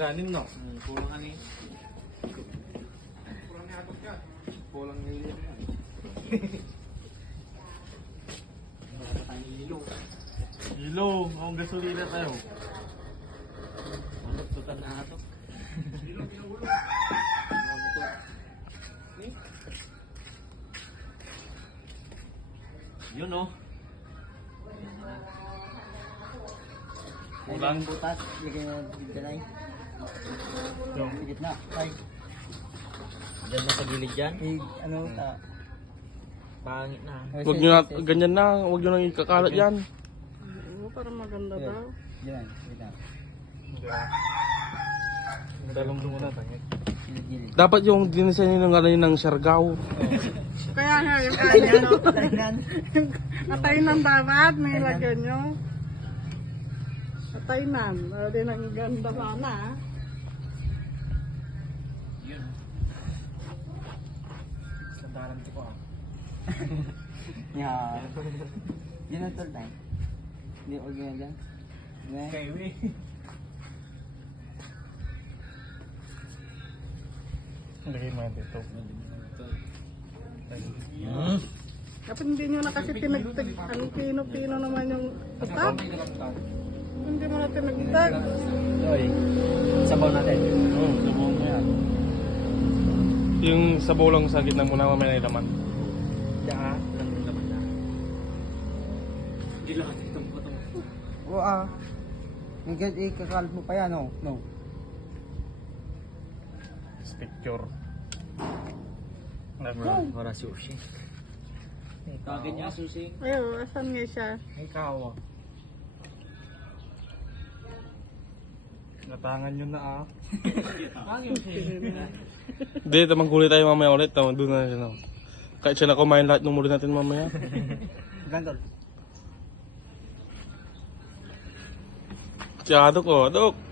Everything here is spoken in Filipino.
Ganin no? Kulang ano eh. Kulang ni atot ka. Kulang ni Lilo yan. Wala pa tayong ilo. Lilo, ang gasolina tayo. Ano, tutan na ato. Lilo, pinuulo. Yun oh. Kulang. Butas, lagay na dinay. Yung Sa gitna. Ay, Diyan na sa gilid dyan. ano, Pangit na. Huwag nyo na, ganyan na, huwag nyo nang ikakalat yan. Oo, para maganda daw. Diyan, gitna. dalong mo na tayo. Gilid-gilid. Dapat yung dinisenyo ng ano yun ng Siargao. Kaya nga, yung kanya, no? Kainan. Ataynan dapat, nilagyan nyo. Ataynan. Din ang ganda sana. Sandalan ko ah. Yeah. Yan ang tol tayo. Hindi, huwag yan dyan. Kaiwi. Lagay mo yan dito. Dapat hindi nyo na kasi tinagtag. Ang pino-pino naman yung utak. Hindi mo na tinagtag. Oy, sabaw natin. Oo, sabaw mo yan. Yung sabaw lang sa gitna mo na mamaya na laman. Diyan, lang naman na. Hindi lang itong potong. Oo Hanggang ikakalat mo pa yan, no? No. Picture. Para sushi. Bakit niya sushi? Ayaw, asan nga siya? Ikaw ah. Natangan nyo na ah. Hindi, tamang huli tayo mamaya ulit. Tamang doon na siya. No? Kahit siya na kumain lahat ng muli natin mamaya. Gantol. Siya, Dok, oh, Dok.